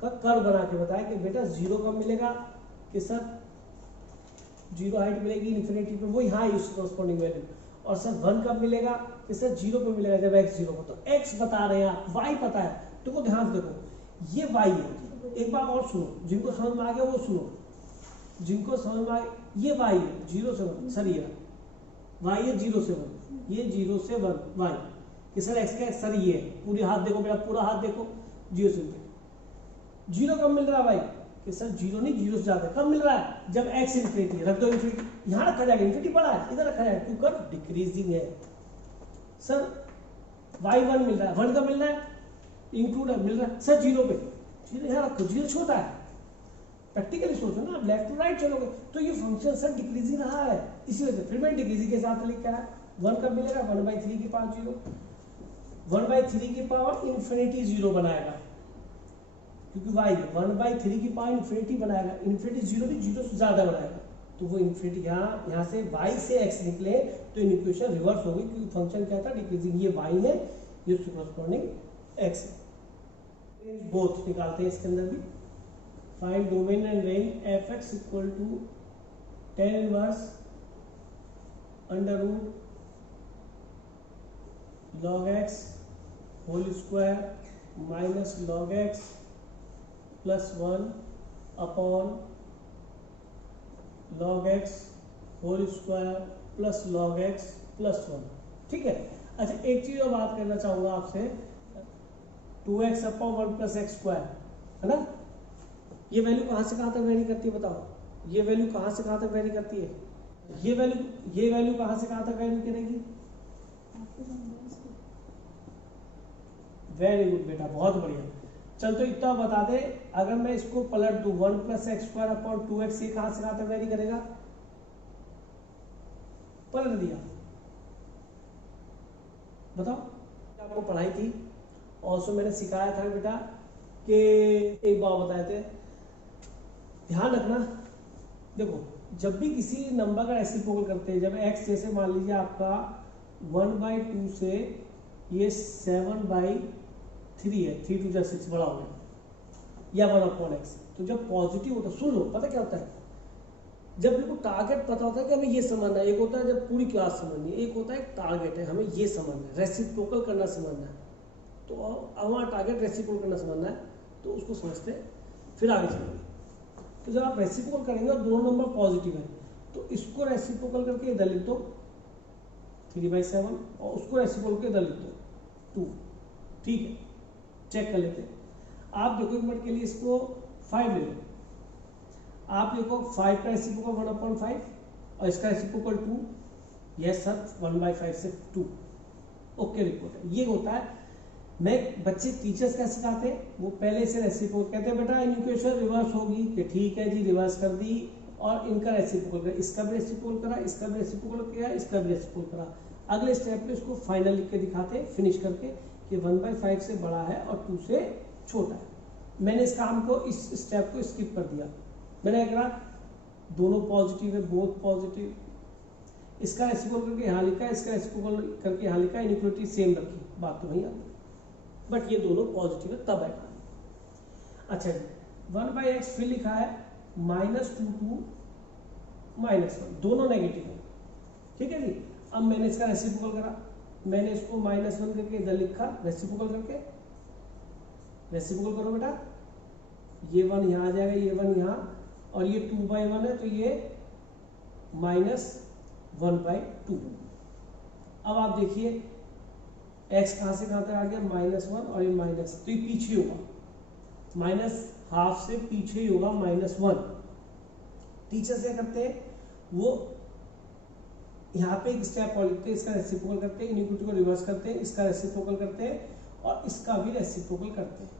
का कर्व बना के बताया कि बेटा 0 कब मिलेगा? कि सर 0 हाइट मिलेगी इन्फिनिटी पे, वो यहाँ इस कॉरस्पॉन्डिंग वैल्यू। और सर 1 कब मिलेगा? कि सर 0 पे मिलेगा जब x 0 हो। तो x बता रहे हैं आप, y पता है। तो ध्यान से देखो, ये y है। एक बार और सुनो, जिनको समझ में आ गया वो सुनो, जिनको समझ में आ गया, ये y है 0 से 1, सर ये y है 0 से 1, ये 0 से 1 y, कि सर x का सर ये है। पूरी हाथ देखो मेरा, पूरा हाथ देखो, 0 से 0 कब मिल रहा है भाई? कि सर 0 नहीं, 0 से ज्यादा कब मिल रहा है? जब x इन्फिनिटी है। रख दो इन्फिनिटी, यहाँ रखा जाएगा, इन्फिनिटी बड़ा है, इधर रखा जाएगा, क्योंकि डिक्रीजिंग है। सर y1 मिल रहा है, 1 का मिल रहा है, इंक्लूड मिल रहा है, सर 0 पे, 0 यहाँ रखो, 0 छोटा है। प्रैक्टिकली सोचो ना, लेफ्ट टू राइट चलोगे तो ये फंक्शन सर डिक्रीजिंग रहा है, इसी वजह से फिर मैं डिक्रीजिंग के साथ लिखा है। 1 कब मिलेगा? 1/3 की पावर 0, 1/3 की पावर इन्फिनिटी 0 बनाएगा, क्योंकि y 1/3 की पावर इन्फिनिटी बनाएगा, इन्फिनिटी 0 नहीं, 0 से ज्यादा बनाएगा। तो वो इन्फिनिटी यहाँ से y से x निकले तो इक्वेशन रिवर्स होगी, क्योंकि फंक्शन क्या था? डिक्रीजिंग। ये y है, ये कॉरस्पॉन्डिंग x है। बोथ निकालते हैं इसके अंदर भी। Find domain and range fx equal to tan inverse under root log x whole square minus log x plus 1 upon log x whole square plus log x plus 1। ठीक है। अच्छा, एक चीज और बात करना चाहूंगा आपसे, 2x upon 1 plus x square है ना, ये वैल्यू कहाँ से कहाँ तक वेरी करती है बताओ? ये वैल्यू कहाँ से कहाँ तक वेरी करती है? ये वैल्यू कहाँ से कहाँ तक वेरी करेगी? वेरी गुड बेटा, बहुत बढ़िया। चल तो इतना बता दे, अगर मैं इसको पलट दूं 1 plus x square upon 2x, ये कहाँ से कहाँ तक वेरी करेगा? पलट दिया, बताओ। आपको पढ़ाई थी और उसमें मैंने सिखाया था बेटा कि एक बात बताए थे, ध्यान रखना। देखो, जब भी किसी नंबर का रेसिप्रोकल करते हैं, जब x जैसे मान लीजिए आपका 1/2 से ये 7/3 है, 3 2 6 बड़ा हो गया, या 1/x, तो जब पॉजिटिव होता है, सुन लो, पता क्या होता है, जब बिल्कुल टारगेट पता होता है कि हमें ये समझना है, एक होता है जब पूरी क्लास समझनी है, एक होता है टारगेट है हमें ये समझना है, रेसिप्रोकल करना समझना है, तो हमारा टारगेट रेसिप्रोकल करना समझना है, तो उसको समझते फिर आगे चलेंगे। तो जब आप रेसिप्रोकल करेंगे और दोनों नंबर पॉजिटिव है, तो इसको रेसिप्रोकल करके इधर लिख दो 3/7 और उसको रेसिप्रोकल करके इधर लिख दो 2। ठीक है, चेक कर लेते हैं। आप देखो एक मिनट के लिए इसको 5 ले लो, आप देखो 5 का रेसिप्रोकल 1/5 और इसका रेसिप्रोकल 2, यस सर 1/5 से 2। ओके रिपोर्ट है। ये होता है, मैं बच्चे टीचर्स क्या सिखाते हैं, वो पहले से रेसिप्रोकल कहते हैं बेटा इक्वेशन रिवर्स होगी, कि ठीक है जी रिवर्स कर दी, और इनका रेसिप्रोकल करा, इसका भी रेसिप्रोकल करा, इसका भी रेसिप्रोकल किया, इसका भी रेसिप्रोकल करा। अगले स्टेप पे इसको फाइनल लिख के दिखाते फिनिश करके कि 1/5 से बड़ा है और 2 से छोटा है। मैंने इस काम को, इस स्टेप को स्किप कर दिया, मैंने कहा दोनों पॉजिटिव है, बोथ पॉजिटिव, इसका रेसिप्रोकल करके यहाँ लिखा, इसका रेसिप्रोकल करके यहाँ लिखा, इनइक्वालिटी सेम रखी, बात तो वही आती, बट ये दोनों पॉजिटिव है तब है। अच्छा जी, 1/x फिर लिखा है -2 to -1, दोनों नेगेटिव है। ठीक है जी, अब मैंने इसका रेसिप्रोकल करा, मैंने इसको -1 करके इधर लिखा, रेसिप्रोकल करके, रेसिप्रोकल करो बेटा, ये 1 यहाँ आ जाएगा, ये 1 यहाँ, और ये 2/1 है तो ये -1/2। अब आप देखिए x कहाँ से कहाँ तक आ गया, -1 और ये माइनस, तो ये पीछे होगा, -12 से पीछे ही होगा, -1। टीचर्स क्या करते हैं, वो यहाँ पे एक स्टेप और लिखते हैं, इसका रेसिप्रोकल करते हैं, इनइक्वालिटी को रिवर्स करते हैं, इसका रेसिप्रोकल करते हैं और इसका भी रेसिप्रोकल करते हैं,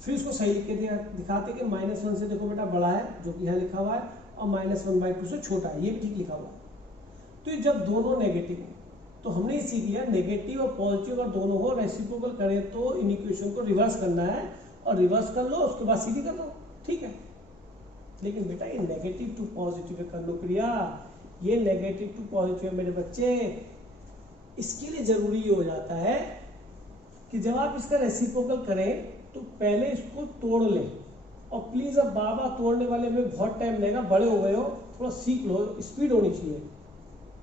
फिर इसको सही लिख के दिखाते हैं कि -1 से देखो बेटा बड़ा है, जो कि यहाँ लिखा हुआ है, और -1/2 से छोटा है, ये भी ठीक लिखा हुआ है। तो ये जब दोनों नेगेटिव हो, तो हमने ये सीख लिया नेगेटिव और पॉजिटिव अगर दोनों हो, रेसिप्रोकल करें तो इन इक्वेशन को रिवर्स करना है, और रिवर्स कर लो उसके बाद सीधी कर लो, ठीक है। लेकिन बेटा ये नेगेटिव टू पॉजिटिव कर लो क्रिया, ये नेगेटिव टू पॉजिटिव मेरे बच्चे, इसके लिए जरूरी हो जाता है कि जब आप इसका रेसिप्रोकल करें तो पहले इसको तोड़ लें, और प्लीज अब बाबा तोड़ने वाले में बहुत टाइम लगेगा, बड़े हो गए हो, थोड़ा सीख लो, स्पीड होनी चाहिए।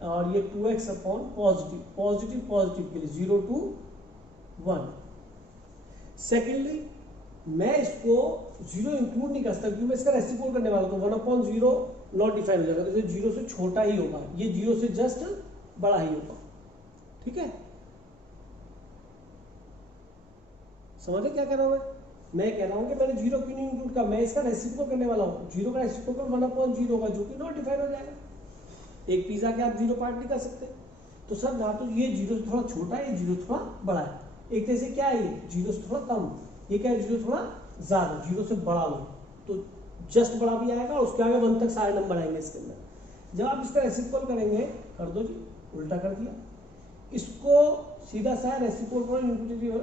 और ये 2x upon positive, positive positive के लिए 0 to 1। सेकेंडली मैं इसको 0 इंक्लूड नहीं कर सकता क्योंकि मैं इसका रेसिप्रोकल करने वाला हूं, तो 1/0 नॉट डिफाइन हो जाएगा, तो 0 से छोटा ही होगा, ये 0 से जस्ट बड़ा ही होगा, ठीक है। समझे क्या कह रहा हूं मैं कह रहा हूं कि मैंने 0 क्यों नहीं इंक्लूड किया, मैं इसका रेसिप्रोकल करने वाला हूं, 0 का रेसिप्रोकल 1/0 होगा, जो कि नॉट डिफाइन हो जाएगा। एक पिज्जा के आप 0 पार्ट नहीं कर सकते, तो सर ना तो ये 0 से थोड़ा छोटा है, ये 0 से थोड़ा बड़ा है, एक तरह से क्या है, ये 0 से थोड़ा कम, ये क्या है 0 से थोड़ा ज्यादा, 0 से बड़ा लो तो जस्ट बड़ा भी आएगा, और उसके आगे 1 तक सारे नंबर आएंगे इसके अंदर। जब आप इसका रेसिप्रोकल करेंगे, कर दो जी, उल्टा कर दिया, इसको सीधा सा रेसिप्रोकल करो,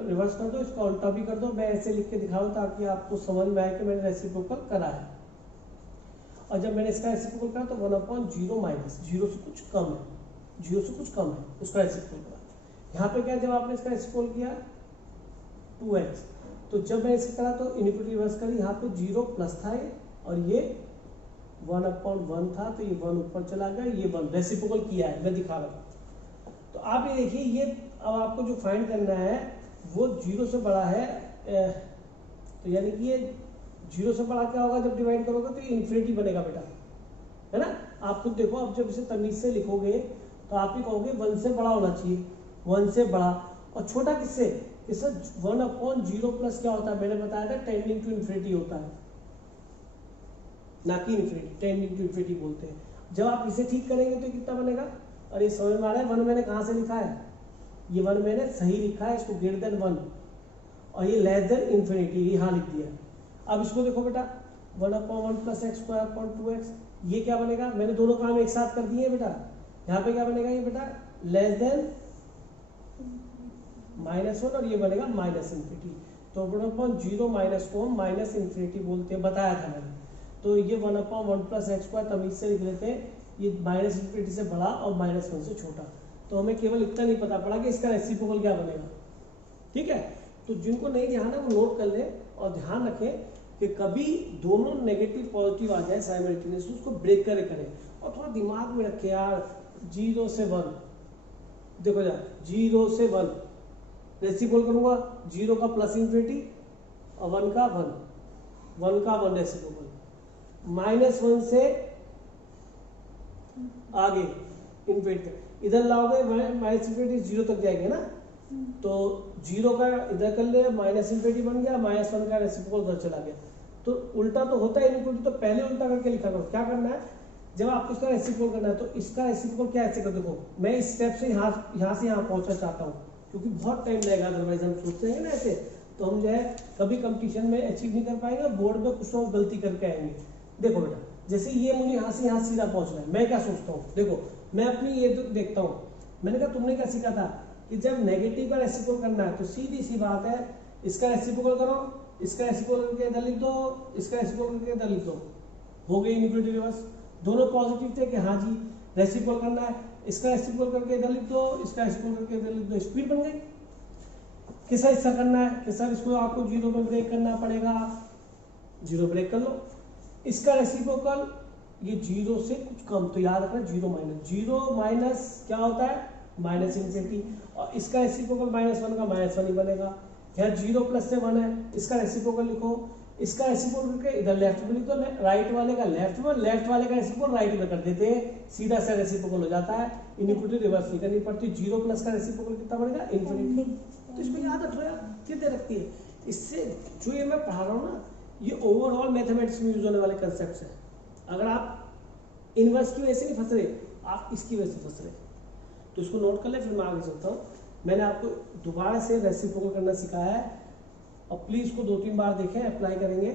रिवर्स कर दो, इसका उल्टा भी कर दो, मैं ऐसे लिख के दिखाऊं ताकि आपको समझ में आए कि मैंने रेसिप्रोकल करा है। और जब मैंने इसका रेसिप्रोकल करा तो 1/0 माइनस 0 से कुछ कम है, 0 से कुछ कम है, उसका रेसिप्रोकल करा। यहाँ पे क्या, जब आपने इसका रेसिप्रोकल किया 2x, तो जब मैं इसका करा तो इनइक्वालिटी रिवर्स करी, यहाँ पे 0 प्लस था ये, और ये 1/1 था तो ये 1 ऊपर चला गया, ये 1 रेसिप्रोकल किया है, मैं दिखा रहा हूँ। तो आप ये देखिए, ये अब आपको जो फाइंड करना है वो 0 से बड़ा है, तो यानी कि ये 0 से बड़ा क्या होगा जब डिवाइड करोगे तो ये इन्फिनिटी बनेगा बेटा, है ना। आप खुद देखो, अब जब इसे तमीज से लिखोगे तो आप ही कहोगे 1 से बड़ा होना चाहिए, 1 से बड़ा, और छोटा किससे, कि सर 1/0 प्लस क्या होता है, मैंने बताया था टेंडिंग टू इन्फिनिटी होता है, ना कि इन्फिनिटी, टेंडिंग टू इन्फिनिटी बोलते हैं। जब आप इसे ठीक करेंगे तो कितना बनेगा, और ये समझ में आ रहा है 1 मैंने कहाँ से लिखा है, ये 1 मैंने सही लिखा है, इसको ग्रेटर देन 1 और ये लेस देन इन्फिनिटी यहाँ लिख दिया है। अब इसको देखो बेटा, 1/1 plus x square upon 2x, ये क्या बनेगा, मैंने दोनों काम एक साथ कर दिए बेटा, यहाँ पे क्या बनेगा ये बेटा, लेस देन -1 और ये बनेगा माइनस इन्फिनिटी। तो 1/0 माइनस को हम माइनस इन्फिनिटी बोलते हैं, बताया था मैंने। तो ये 1/1 प्लस एक्स स्क्वायर तमीज से लिख लेते हैं, ये माइनस इन्फिनिटी से बड़ा और -1 से छोटा। तो हमें केवल इतना नहीं पता पड़ा कि इसका रेसिप्रोकल क्या बनेगा, ठीक है। तो जिनको नहीं ध्यान है वो नोट कर ले और ध्यान रखें कि कभी दोनों नेगेटिव पॉजिटिव आ जाए साइमल्टेनियसली, उसको ब्रेक करें और थोड़ा दिमाग में रखे यार, 0 से 1, देखो यार 0 से 1 रेसिप्रोकल करूंगा, 0 का प्लस इन्फिनिटी और 1 का 1 रेसिप्रोकल, -1 से आगे इन्फिनिटी, इधर लाओगे माइनस इन्फिनिटी 0 तक जाएंगे ना, तो 0 का इधर कर ले, माइनस इन्फिनिटी बन गया, -1 का रेसिप्रोकल उधर चला गया। तो उल्टा तो होता है इनक्लूड, तो पहले उल्टा करके लिखा करो। क्या करना है, जब आपको इसका रेसिप्रोकल करना है तो इसका रेसिप्रोकल क्या ऐसे कर, देखो मैं इस स्टेप से यहाँ से यहाँ पहुंचना चाहता हूँ, क्योंकि बहुत टाइम लगेगा, अदरवाइज हम सोचते हैं ना ऐसे, तो हम जो है कभी कंपटीशन में अचीव नहीं कर पाएंगे, बोर्ड में कुछ ना गलती करके आएंगे। देखो बेटा, जैसे ये मुझे यहाँ से यहाँ सीधा पहुंचना है, मैं क्या सोचता हूँ, देखो मैं अपनी ये देखता हूँ, मैंने कहा तुमने क्या सीखा था कि जब नेगेटिव का रेसिप्रोकल करना है तो सीधी सी बात है, इसका रेसिप्रोकल करो, इसका रेसिप्रोकल करके इधर लिख दो, इसका रेसिप्रोकल करके इधर लिख दो, हो गई इनइक्वालिटी रिवर्स। दोनों पॉजिटिव थे कि हाँ जी रेसिप्रोकल करना है, इसका रेसिप्रोकल करके इधर लिख दो, इसका रेसिप्रोकल करके इधर लिख दो, स्पीड बन गई। किसा हिस्सा करना है कि सर इसको आपको 0 में ब्रेक करना पड़ेगा, 0 ब्रेक कर लो। इसका रेसिप्रोकल ये 0 से कुछ कम, तो याद रखना 0 माइनस क्या होता है, माइनस इन्फिनिटी, और इसका रेसिप्रोकल -1 का -1 ही बनेगा। यहाँ 0 प्लस से 1 है, इसका रेसिप्रोकल लिखो, इसका रेसिप्रोकल करके इधर लेफ्ट में लिख दो, राइट वाले का लेफ्ट में, लेफ्ट वाले का रेसिप्रोकल राइट में कर देते हैं, सीधा सा रेसिप्रोकल हो जाता है, इनइक्वालिटी रिवर्स नहीं करनी पड़ती। 0 प्लस का रेसिप्रोकल कितना बनेगा, इन्फिनिटी। तो इसको याद रखो यार, कितने रखती है, इससे जो ये मैं पढ़ा रहा हूँ ना, ये ओवरऑल मैथमेटिक्स में यूज होने वाले कंसेप्ट है। अगर आप इनवर्स की वजह से नहीं फंस रहे, आप इसकी वजह से फंस रहे, तो इसको नोट कर ले, फिर मैं आगे चलता हूँ। मैंने आपको दोबारा से रेसिप्रोकल करना सिखाया है, और प्लीज इसको 2-3 बार देखें, अप्लाई करेंगे।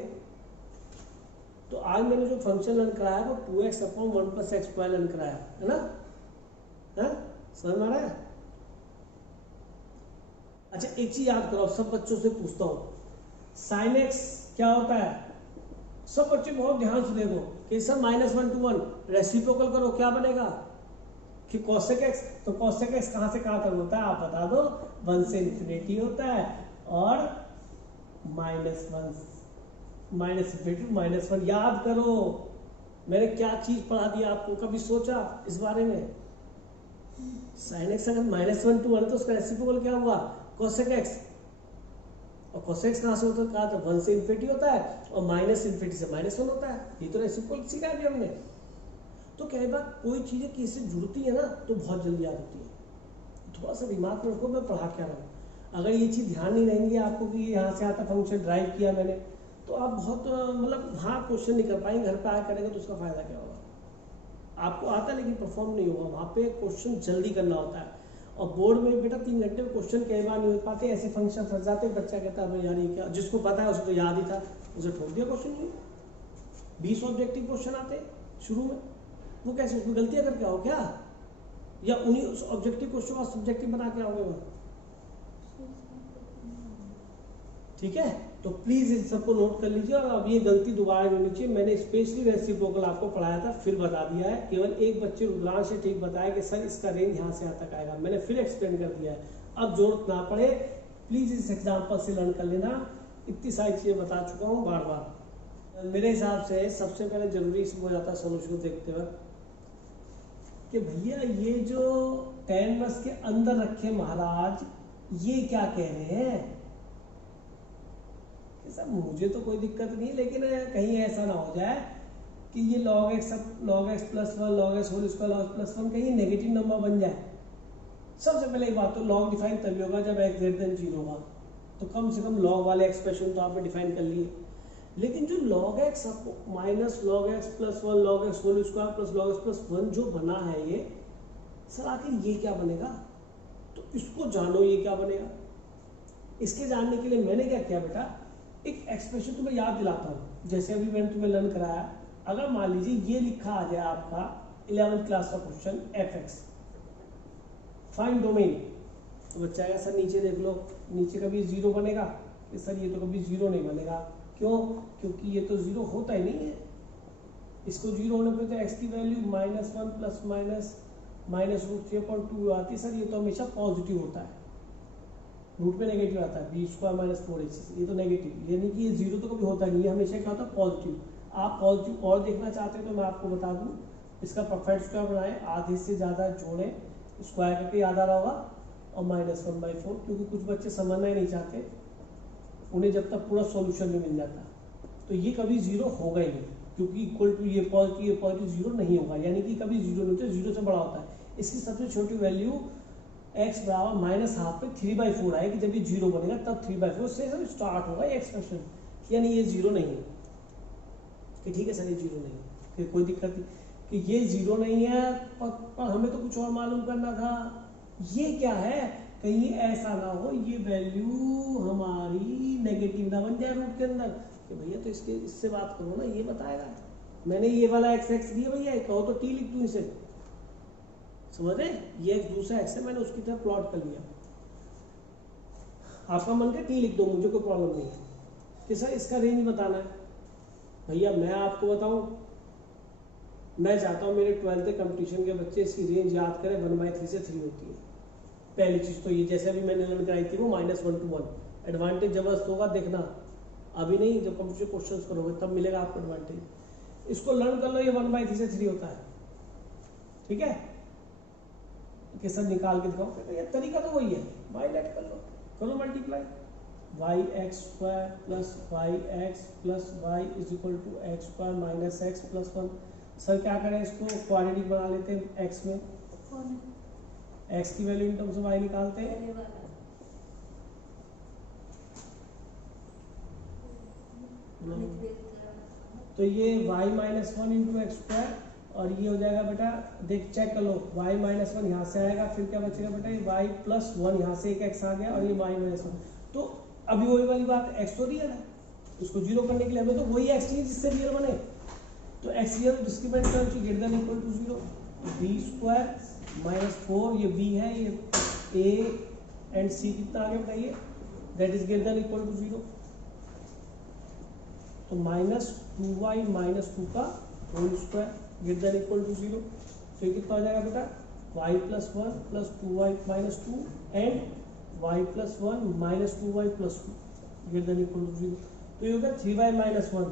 तो आज मैंने जो फंक्शन लर्न कराया वो 2x/1 + x² लर्न कराया है ना, समझ में आ रहा है। अच्छा एक चीज याद करो, सब बच्चों से पूछता हूँ, sin x क्या होता है, सब बच्चे बहुत ध्यान से देखो कि सर -1 to 1 रेसिप्रोकल करो, क्या बनेगा कि cosec x, तो cosec x कहाँ से कहाँ तक होता है आप बता दो, 1 से इन्फिनिटी होता है, और -1 याद करो, मैंने क्या चीज पढ़ा दिया आपको, कभी सोचा इस बारे में। sin x अगर -1 to 1 तो उसका रेसिप्रोकल क्या हुआ, cosec x, और cosec x कहाँ से होता है, कहा था 1 से इन्फिनिटी होता है, और माइनस इन्फिनिटी से -1 होता है, ये तो रेसिप्रोकल सीखा भी हमने। तो कई बार कोई चीजें किसी जुड़ती है ना तो बहुत जल्दी याद होती है, थोड़ा सा दिमाग में रखो मैं पढ़ा क्या रहा हूँ। अगर ये चीज़ ध्यान नहीं रहेंगी आपको कि यहाँ से आता फंक्शन ड्राइव किया मैंने, तो आप बहुत मतलब हाँ क्वेश्चन नहीं कर पाएंगे, घर पे आया करेंगे तो उसका फायदा क्या होगा, आपको आता लेकिन परफॉर्म नहीं होगा। वहाँ पे क्वेश्चन जल्दी करना होता है, और बोर्ड में बेटा 3 घंटे में क्वेश्चन कई बार नहीं हो पाते, ऐसे फंक्शन फंस जाते, बच्चा कहता है यार ये क्या, जिसको पता है उसे तो याद ही था, उसे ठोक दिया क्वेश्चन नहीं। 20 ऑब्जेक्टिव क्वेश्चन आते शुरू में, वो कैसे, उसमें गलतियां करके आओ क्या, या उन्हीं ऑब्जेक्टिव क्वेश्चन का सब्जेक्टिव बना के आओगे वहाँ, ठीक है। तो प्लीज इन सबको नोट कर लीजिए, और अब ये गलती दोबारा नहीं होनी चाहिए। मैंने स्पेशली रेसिप्रोकल आपको पढ़ाया था, फिर बता दिया है, केवल एक बच्चे रुद्रांश से ठीक बताया कि सर इसका रेंज यहाँ से यहाँ तक आएगा, मैंने फिर एक्सप्लेन कर दिया है, अब जरूरत ना पड़े, प्लीज इस एग्जाम्पल से लर्न कर लेना, इतनी सारी चीजें बता चुका हूँ बार बार। मेरे हिसाब से सबसे पहले जरूरी इसमें हो जाता है सोल्यूशन को देखते वक्त कि भैया ये जो कैनवस के अंदर रखे महाराज ये क्या कह रहे हैं कि सब मुझे तो कोई दिक्कत नहीं, लेकिन कहीं ऐसा ना हो जाए कि ये log x plus one log x whole square log x plus one कहीं नेगेटिव नंबर बन जाए। सबसे पहले एक बात तो log डिफाइन तभी होगा जब x ग्रेटर देन 0 होगा, तो कम से कम log वाले एक्सप्रेशन तो आपने डिफाइन कर लिए। लेकिन जो log x minus log x plus one log x whole square plus log x plus one जो बना है ये सर आखिर ये क्या बनेगा, तो इसको जानो ये क्या बनेगा। इसके जानने के लिए मैंने क्या किया बेटा, एक एक्सप्रेशन तुम्हें याद दिलाता हूँ। जैसे अभी मैंने तुम्हें लर्न कराया, अगर मान लीजिए ये लिखा आ जाए आपका 11th क्लास का क्वेश्चन fx फाइंड डोमेन, तो बच्चा आएगा सर नीचे देख लो, नीचे कभी 0 बनेगा कि सर ये तो कभी 0 नहीं बनेगा। क्यों? क्योंकि ये तो 0 होता ही नहीं है। इसको 0 होने पे तो x की वैल्यू -1 प्लस माइनस √3/2 आती है। सर ये तो हमेशा पॉजिटिव होता है, रूट में नेगेटिव आता है, b² माइनस 4ac, ये तो नेगेटिव, यानी कि ये 0 तो कभी होता नहीं है, हमेशा क्या होता है पॉजिटिव। आप पॉजिटिव और देखना चाहते हैं तो मैं आपको बता दूं, इसका परफेक्ट स्क्वायर बनाएं, आधे से ज़्यादा जोड़ें, स्क्वायर करके याद आ रहा होगा, और -1/4, क्योंकि कुछ बच्चे समझना ही नहीं चाहते, उन्हें जब तक पूरा सॉल्यूशन नहीं मिल जाता। तो ये कभी 0 होगा ही नहीं, क्योंकि इक्वल टू ये पॉजिटिव 0 नहीं होगा, यानी कि कभी 0 नहीं होता, 0 से बड़ा होता है। इसकी सबसे छोटी वैल्यू x बराबर -½ पे 3/4 आएगी, जब ये 0 बनेगा तब 3/4 से सब स्टार्ट होगा ये एक्सप्रेशन, यानी ये 0 नहीं है कि ठीक है सर ये 0 नहीं है, फिर कोई दिक्कत नहीं कि ये 0 नहीं है, पर हमें तो कुछ और मालूम करना था, ये क्या है, कहीं ऐसा ना हो ये वैल्यू हमारी नेगेटिव ना बन जाए रूट के अंदर, कि भैया तो इससे बात करो ना, ये बताएगा। मैंने ये वाला x दिया भैया, कहो तो t लिख दूं इसे, समझ रहे, ये एक दूसरा x है, मैंने उसकी तरफ प्लॉट कर लिया। आपका मन का t लिख दो, मुझे कोई प्रॉब्लम नहीं है कि सर इसका रेंज बताना है। भैया मैं आपको बताऊं, मैं चाहता हूं मेरे 12th कंपटीशन के बच्चे इसकी रेंज याद करें, 1/3 से 3 होती है। पहली चीज तो ये, जैसे अभी मैंने लर्न कराई थी वो -1 to 1, एडवांटेज जबरदस्त होगा, देखना अभी नहीं, जब कंप्यूटर क्वेश्चंस करोगे तब मिलेगा आपको एडवांटेज। इसको लर्न कर लो, ये 1/3 से 3 होता है, ठीक है, कि सब निकाल के दिखाओ, तो ये तरीका तो वही है, बाई लेट कर लो, करो multiply, yx² plus yx plus y is equal to x² minus x plus 1। Sir क्या करें, इसको क्वाड्रेटिक बना लेते हैं, x में x की value in terms of y निकालते हैं, तो ये y -1 इंटू x², और ये हो जाएगा बेटा, देख चेक कर लो, y -1 यहाँ से आएगा, फिर क्या बचेगा बेटा, ये y प्लस 1 यहाँ से एक x आ गया, और ये y -1, तो अभी वही वाली बात, x तो रियल है, उसको 0 करने के लिए हमें तो वही x चाहिए जिससे रियल बने, तो x रियल डिस्क्रिमिनेंट टर्म की greater than equal to 0, b² -4, ये b है, ये a एंड c कितना आ गया बताइए, that is greater than equal to 0, तो -2y -2 का whole square greater than equal to 0, तो ये कितना हो जाएगा बेटा, y plus 1 plus 2y minus 2 and y plus 1 minus 2y plus 2 greater than equal to 0, तो ये हो गया 3y माइनस 1,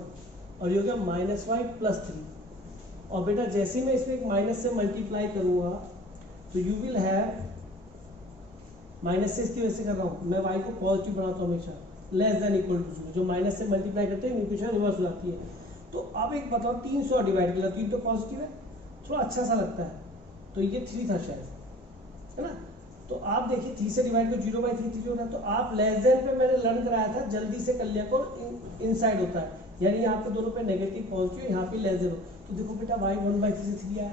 और ये हो गया -y प्लस 3, और बेटा जैसे मैं इसमें एक माइनस से मल्टीप्लाई करूंगा तो यू विल हैव, माइनस से इसकी वजह से कर रहा हूँ मैं, y को पॉजिटिव बनाता हूँ हमेशा, लेस देन इक्वल टू 0, जो माइनस से मल्टीप्लाई करते हैं इक्वेशन रिवर्स हो जाती है। तो अब एक बताओ, 300 डिवाइड किया, 3 तो पॉजिटिव है, थोड़ा अच्छा सा लगता है, तो ये 3 था शायद, है ना, तो आप देखिए 3 से डिवाइड को 0/3 3 होता है, तो आप लेस देन पे मैंने लर्न कराया था, जल्दी से कर लिया करो, इनसाइड होता है, यानी यहाँ पे दोनों पे नेगेटिव पॉजिटिव, यहाँ पे लेस देन हो, तो देखो बेटा y 1/3 से 3 आया,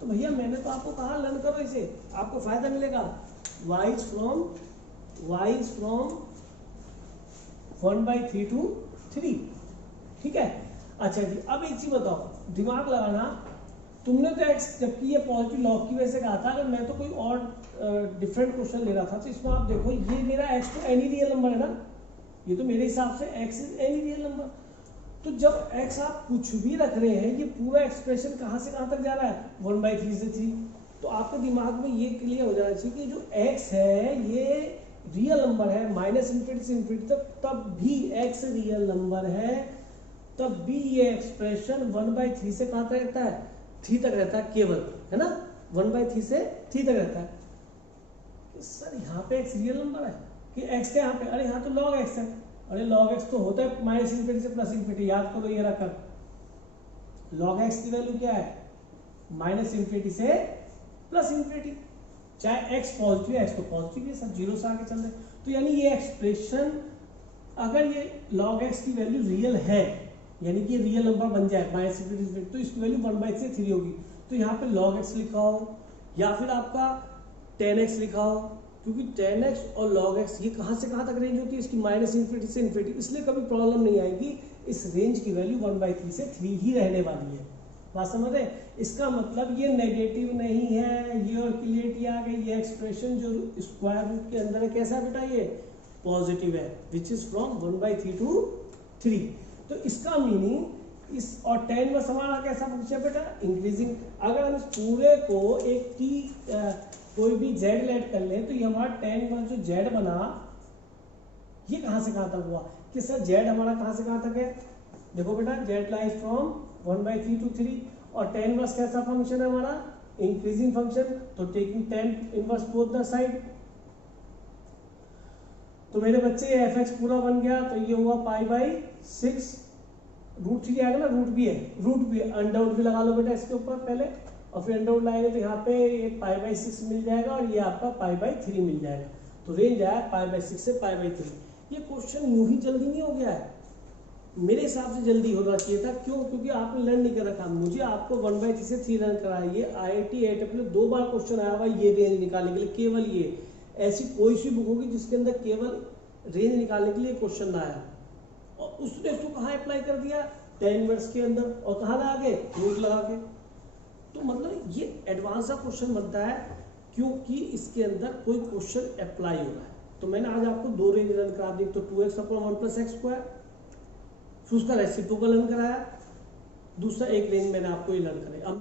तो भैया मैंने तो आपको कहा लर्न करो इसे, आपको फायदा मिलेगा, y is from 1/3 to 3, ठीक है। अच्छा जी, अब एक चीज बताओ, दिमाग लगाना, तुमने तो x जबकि ये पॉजिटिव लॉग की वजह से कहा था, अगर मैं तो कोई और डिफरेंट क्वेश्चन ले रहा था, तो इसमें आप देखो ये मेरा x तो एनी रियल नंबर है ना, ये तो मेरे हिसाब से x is any real number, तो जब x आप कुछ भी रख रहे हैं, ये पूरा एक्सप्रेशन कहाँ से कहाँ तक जा रहा है, 1/3 से 3, तो आपके दिमाग में ये क्लियर हो जाना चाहिए कि जो x है ये रियल नंबर है, -∞ से ∞ तक, तब भी x रियल नंबर है, तब भी ये एक्सप्रेशन 1/3 से कहाँ तक रहता है, 3 तक रहता है केवल, है ना, 1/3 से 3 तक रहता है। सर यहाँ पे x रियल नंबर है कि x के यहाँ पे, अरे यहाँ तो log x है, अरे log x तो होता है माइनस इन्फिनिटी से प्लस इन्फिनिटी, याद करो ये रखा। log x की वैल्यू क्या है, माइनस इन्फिनिटी से प्लस इन्फिनिटी, चाहे x पॉजिटिव है, x तो पॉजिटिव है, सब जीरो से आगे चल रहे। तो यानी ये एक्सप्रेशन अगर ये log x की वैल्यू रियल है, यानी कि रियल नंबर बन जाए माइनस इन्फिनिटी, तो इसकी वैल्यू 1/3 होगी। तो यहाँ पे log x लिखा हो या फिर आपका 10x लिखा हो, क्योंकि 10x और log x ये कहाँ से कहाँ तक रेंज होती है इसकी, माइनस इन्फिनिटी से इन्फिनिटी, इसलिए कभी प्रॉब्लम नहीं आएगी। इस रेंज की वैल्यू 1/3 से 3 ही रहने वाली है। बात समझ रहे? इसका मतलब ये नेगेटिव नहीं है, ये और क्लियरिटी आ गई। ये एक्सप्रेशन जो स्क्वायर रूट के अंदर है कैसा बेटा, ये पॉजिटिव है, विच इज फ्रॉम 1/3 to 3। तो इसका मीनिंग इस, और 10 इनवर्स हमारा कैसा फंक्शन है बेटा, इंक्रीजिंग। अगर हम इस पूरे को एक t कोई भी z लेट कर ले, तो ये हमारा 10 इनवर्स जो z बना, ये कहाँ से कहाँ तक हुआ कि सर z हमारा कहाँ से कहाँ तक है, देखो बेटा z लाइज फ्रॉम 1/3 to 3, और 10 इनवर्स कैसा फंक्शन है हमारा, इंक्रीजिंग फंक्शन, तो taking 10 inverse both the side. तो मेरे बच्चे ये fx पूरा बन गया, तो ये हुआ π/6, √3 आएगा ना, रूट भी है, अंडर भी लगा लो बेटा इसके ऊपर पहले, और फिर अंडर लाएंगे तो यहाँ पे ये π/6 मिल जाएगा, और ये आपका π/3 मिल जाएगा। तो रेंज आया π/6 से π/3। ये क्वेश्चन यूं ही जल्दी नहीं हो गया है, मेरे हिसाब से जल्दी होना चाहिए था। क्यों? क्योंकि आपने लर्न नहीं कर रखा। मुझे आपको 1/3 से 3 लर्न कराया। ये IIT AITF में 2 बार क्वेश्चन आया हुआ ये रेंज निकालने के लिए, केवल ये। ऐसी कोई सी बुक होगी जिसके अंदर केवल रेंज निकालने के लिए क्वेश्चन ना आया, और उसने उसको कहाँ अप्लाई कर दिया, 10 इनवर्स के अंदर, और कहाँ लगा के, रूट लगा के। तो मतलब ये एडवांस सा क्वेश्चन बनता है क्योंकि इसके अंदर कोई क्वेश्चन अप्लाई हो रहा है। तो मैंने आज आपको 2 रेंज लर्न करा दी, तो 2x/1 + x², फिर उसका रेसिप्रोकल लर्न कराया, दूसरा एक रेंज मैंने आपको ये लर्न कराया।